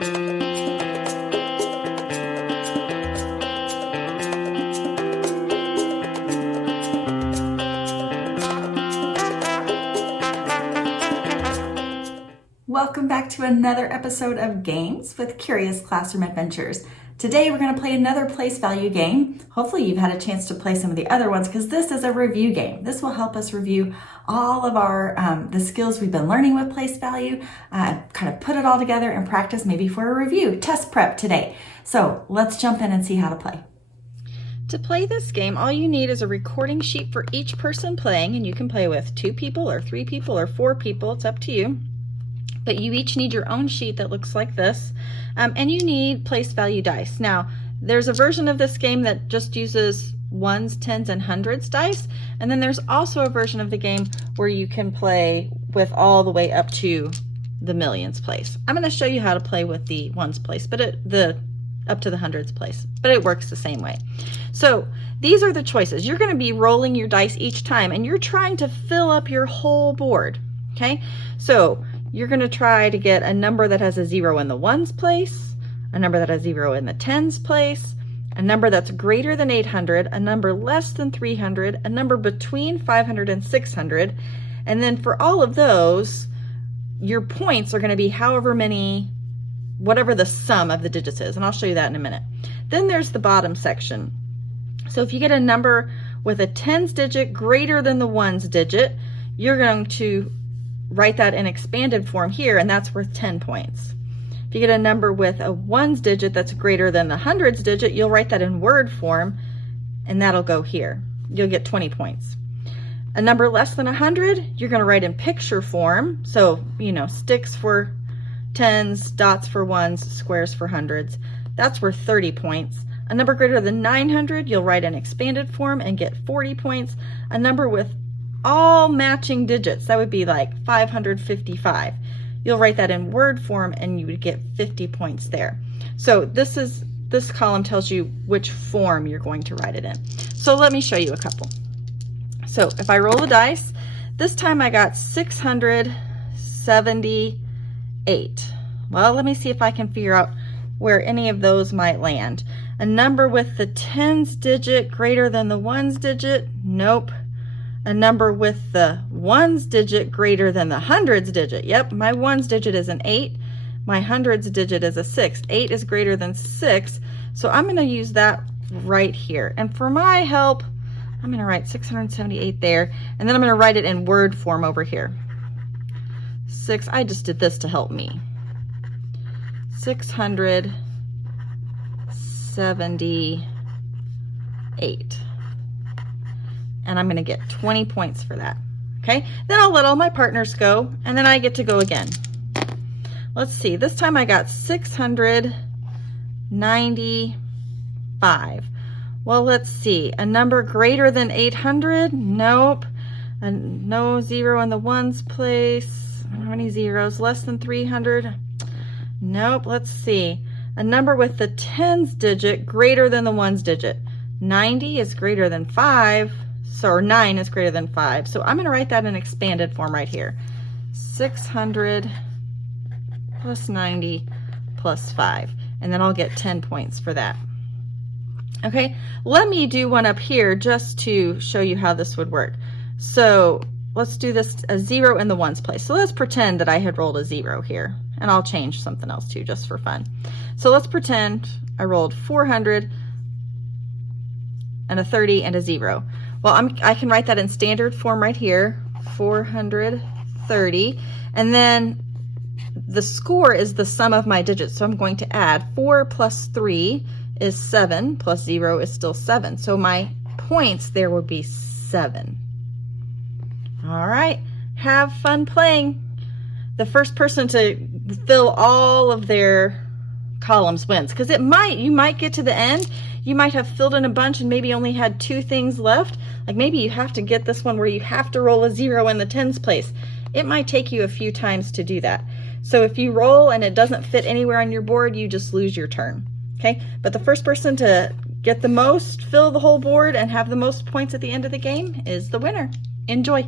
Welcome back to another episode of Games with Curious Classroom Adventures. Today we're going to play another place value game. Hopefully you've had a chance to play some of the other ones because this is a review game. This will help us review all of our the skills we've been learning with place value, kind of put it all together and practice maybe for a review, test prep today. So let's jump in and see how to play. To play this game, all you need is a recording sheet for each person playing, and you can play with 2 people or 3 people or 4 people, it's up to you. But you each need your own sheet that looks like this, and you need place value dice. Now, there's a version of this game that just uses ones, tens, and hundreds dice, and then there's also a version of the game where you can play with all the way up to the millions place. I'm going to show you how to play with the ones place, but up to the hundreds place, but it works the same way. So these are the choices. You're going to be rolling your dice each time, and you're trying to fill up your whole board. Okay, so you're going to try to get a number that has a 0 in the ones place, a number that has 0 in the tens place, a number that's greater than 800, a number less than 300, a number between 500 and 600, and then for all of those, your points are going to be however many, whatever the sum of the digits is, and I'll show you that in a minute. Then there's the bottom section. So if you get a number with a tens digit greater than the ones digit, you're going to write that in expanded form here, and that's worth 10 points. If you get a number with a ones digit that's greater than the hundreds digit, you'll write that in word form, and that'll go here. You'll get 20 points. A number less than 100, you're going to write in picture form, so, you know, sticks for tens, dots for ones, squares for hundreds. That's worth 30 points. A number greater than 900, you'll write in expanded form and get 40 points. A number with all matching digits, that would be like 555. You'll write that in word form and you would get 50 points there. So this column tells you which form you're going to write it in. So let me show you a couple. So if I roll the dice, this time I got 678. Well, let me see if I can figure out where any of those might land. A number with the tens digit greater than the ones digit? Nope. A number with the ones digit greater than the hundreds digit. Yep, my ones digit is an 8. My hundreds digit is a 6. 8 is greater than 6. So I'm going to use that right here. And for my help, I'm going to write 678 there. And then I'm going to write it in word form over here. I just did this to help me. 678. And I'm going to get 20 points for that. Okay, then I'll let all my partners go, and then I get to go again. Let's see, this time I got 695. Well, let's see, a number greater than 800? Nope. No 0 in the ones place. How many zeros? Less than 300? Nope. Let's see, a number with the tens digit greater than the ones digit. 90 is greater than 5. So 9 is greater than 5. So I'm going to write that in expanded form right here. 600 plus 90 plus 5. And then I'll get 10 points for that. Okay, let me do one up here just to show you how this would work. So let's do this a 0 in the ones place. So let's pretend that I had rolled a 0 here. And I'll change something else too, just for fun. So let's pretend I rolled 400 and a 30 and a 0. Well, I can write that in standard form right here, 430, and then the score is the sum of my digits, so I'm going to add 4 plus 3 is 7, plus 0 is still 7, so my points there would be 7. All right, have fun playing. The first person to fill all of their columns wins, because you might get to the end, you might have filled in a bunch and maybe only had 2 things left. Like maybe you have to get this one where you have to roll a 0 in the tens place. It might take you a few times to do that. So if you roll and it doesn't fit anywhere on your board, you just lose your turn. Okay, but the first person to get the most, fill the whole board, and have the most points at the end of the game is the winner. Enjoy.